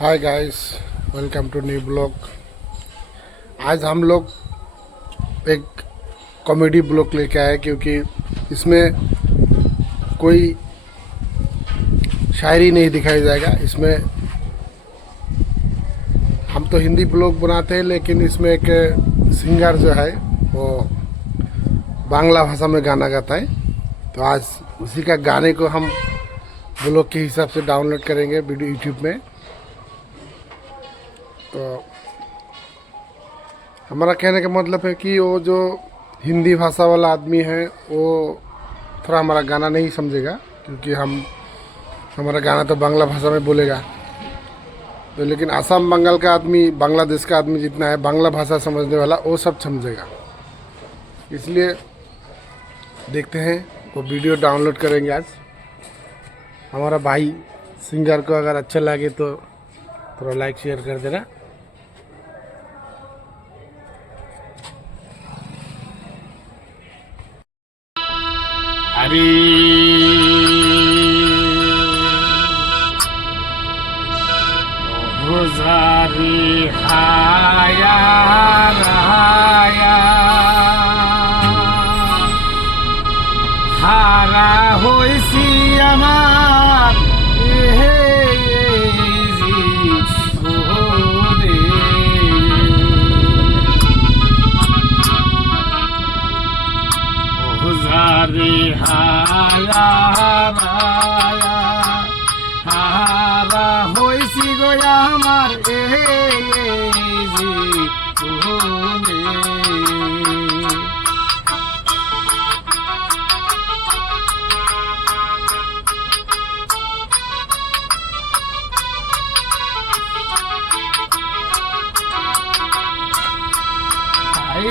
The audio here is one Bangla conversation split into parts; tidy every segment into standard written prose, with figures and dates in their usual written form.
Hi guys, welcome to new blog. आज हम लोग एक कॉमेडी ब्लॉग लेके आए क्योंकि इसमें कोई शायरी नहीं दिखाई जाएगा। इसमें हम तो हिंदी ब्लॉग बनाते हैं, लेकिन इसमें एक सिंगर जो है वो बांग्ला भाषा में गाना गाता है। तो आज उसी का गाने को हम ब्लॉग के हिसाब से डाउनलोड करेंगे वीडियो यूट्यूब में। तो हमारा कहने का मतलब है कि वो जो हिंदी भाषा वाला आदमी है वो थोड़ा हमारा गाना नहीं समझेगा, क्योंकि हमारा गाना तो बांग्ला भाषा में बोलेगा। तो लेकिन आसाम बंगाल का आदमी, बांग्लादेश का आदमी जितना है बांग्ला भाषा समझने वाला, वो सब समझेगा। इसलिए देखते हैं, वो वीडियो डाउनलोड करेंगे आज। हमारा भाई सिंगर को अगर अच्छा लगे तो थोड़ा लाइक शेयर कर देना। हरी गुजारी हाया रहाया हारा होइसी आमार गुजारी हाया रहाया हारा होइसी गो आमार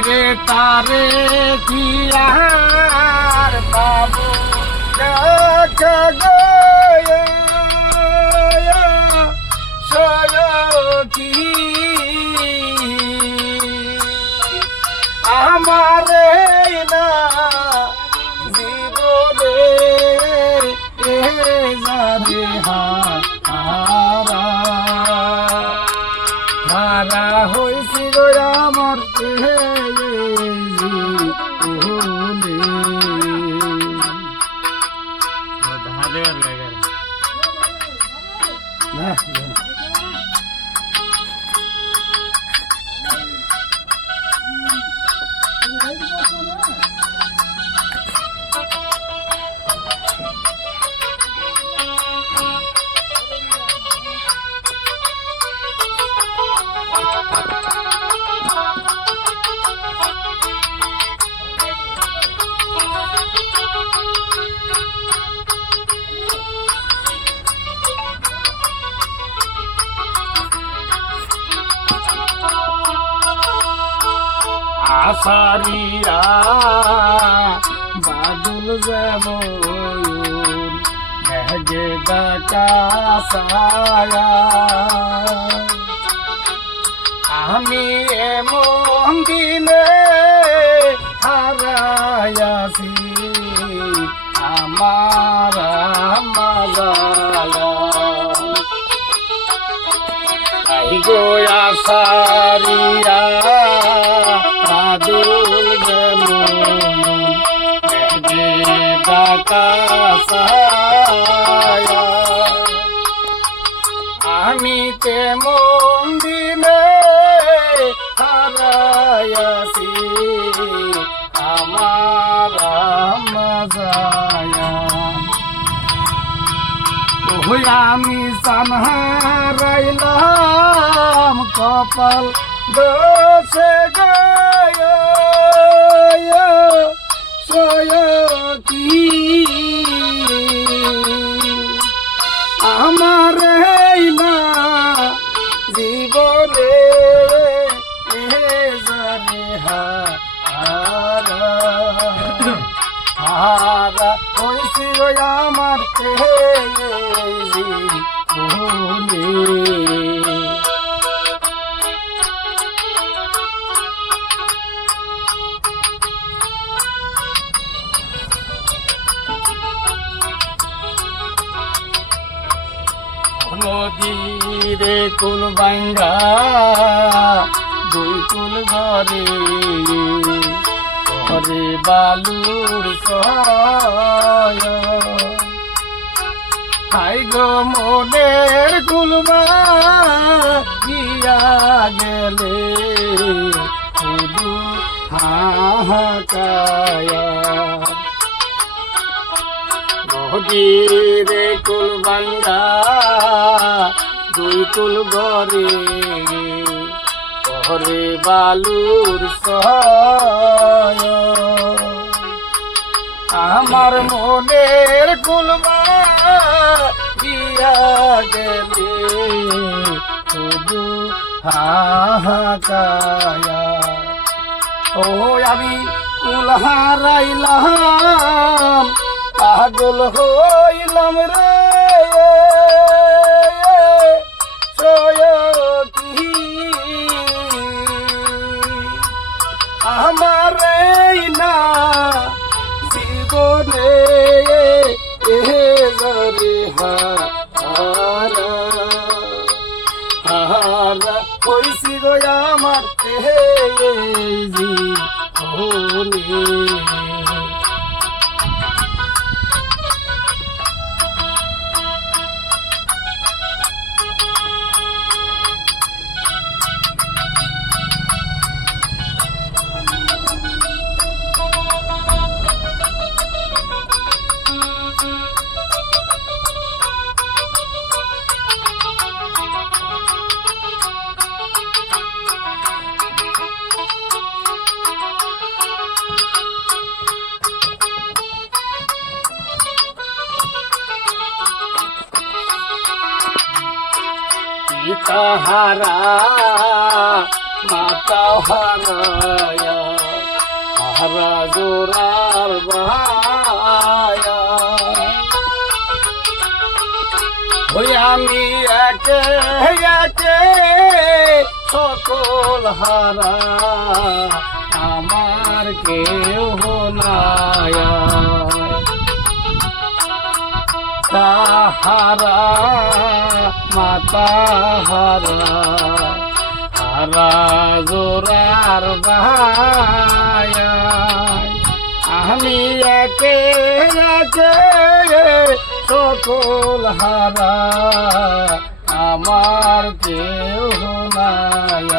रे तारे कियार बाबू जग गए सयोगी हमारे ना जीवने जाने हारा हारा होइसी गो आमार আশারিয়া বাদল যেমন মেঘে ডাকা ছায়া আমি এমন দিনে হারায়াছি আমার মাজায়া আই গো আশারিয়া বাদল যেমন মেঘে ডাকা ছায়া আমি তেমন দিনে হারায়াছি আমার মাজায়া ওই আমি চান হারাইলাম কপাল দোষে গয় সয়কি আমার না জীবনে জানে হারা হারা হইছি আমার জীবনে নদীরে কুল বাঙ্গা দুই কুল ঘরে ঘরে বালুর সয় হাই গো মনের কুলবা গিয়া গেলে শুধু হাহাকায়া নদীরে কুল বাঙ্গা দুই কুল ঘরে ঘরে বালুর সয় আমার মনের কুলবা গিয়া গেলে শুধু হাহাকায়া ও আমি কুল হারাইলাম পাগল হইলাম রে সয়কি আমার না জীবনে জরে হারা হারা কইছি গো আমার জীবনে পিতা হারা মাতা হারায়া হারা জোরার বায়া ওই আমি একে একে সকল হারা আমার কেউ নায়া তাহারা মাতা হারা হারা জোরার বায়া আমি একে একে সকল হারা আমার কেউ নাই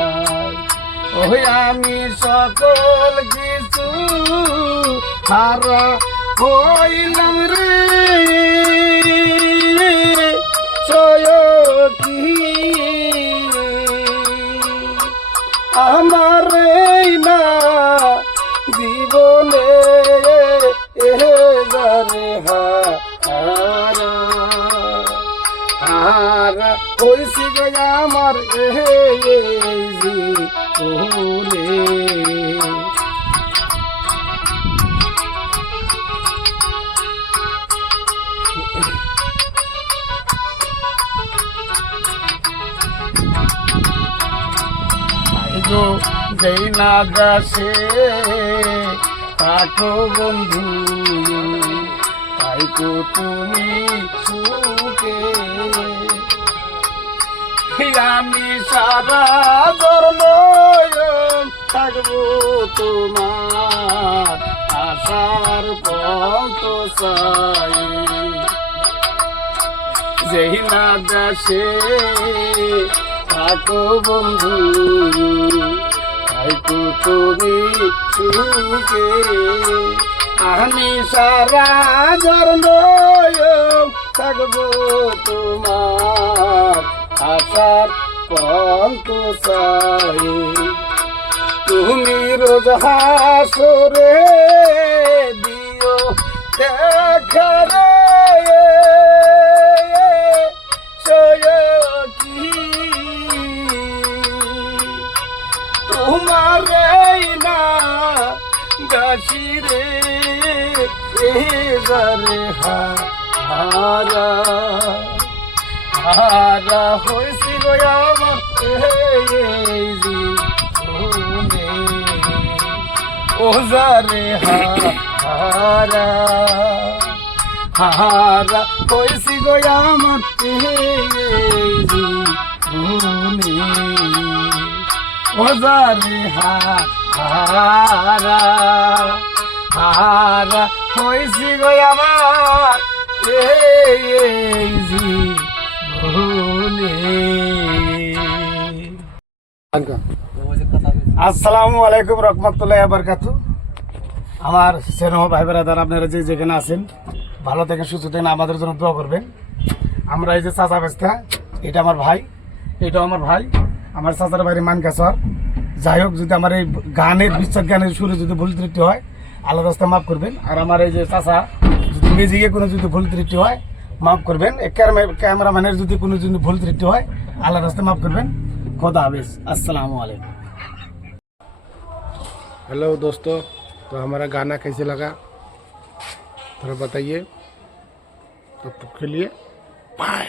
ওই আমি সকল কিছু হারা হইলাম রে সয়কি আমার না জীবনে এবারে হারা হারা হইছি গে আমার জীবনে যেই না দাসে থাকো বন্ধু তাই তো তুমি সুখে আমি সারা জন্ম থাকবো তোমার আশার পথ চাই যেই না দাসে থাকো বন্ধু তাই তো তুমি সুখে আমি সারা জন্ম থাকবো তোমার আশার পথ চাই তুমি রোজ হাসরে দিও দেখা রে সয়কি তোমার না গাছি রে জরে হারা হারা হয়েছি গো আমার জীবনে ও যারে হারা হারা হয়েছি গো আমার ওজারে হারা হারা হইছি গো আমার এই জীবনে। আসসালামু আলাইকুম রহমতুল্লাহি ওয়া বারাকাতুহু। আমার স্নেহ ভাই বেরাদার, আপনারা যে যেখানে আছেন ভালো থেকে সুস্থ থাকেন, আমাদের জন্য দোয়া করবেন। আমরা এই যে চাচা বেস্তা, এটা আমার ভাই, এটাও আমার ভাই, আমার চাচার বাড়ি মানকাছর। যাই হোক, যদি আমার এই গানের বিশ্বাস গানের সুরে যদি ভুল ত্রুটি হয় আল্লাহ রাস্তা মাফ করবেন। আর আমার এই যে চাচা যদি মিউজিকে কোনো যদি ভুল ত্রুটি হয় মাফ করবেন। ক্যামেরাম্যানের যদি কোনো যদি ভুল ত্রুটি হয় আল্লাহ রাস্তা মাফ করবেন। খোদা হাফেজ, আসসালামু आलैकुम। हेलो दोस्तों, तो हमारा गाना कैसे लगा थोड़ा बताइए। तब तक के लिए बाय।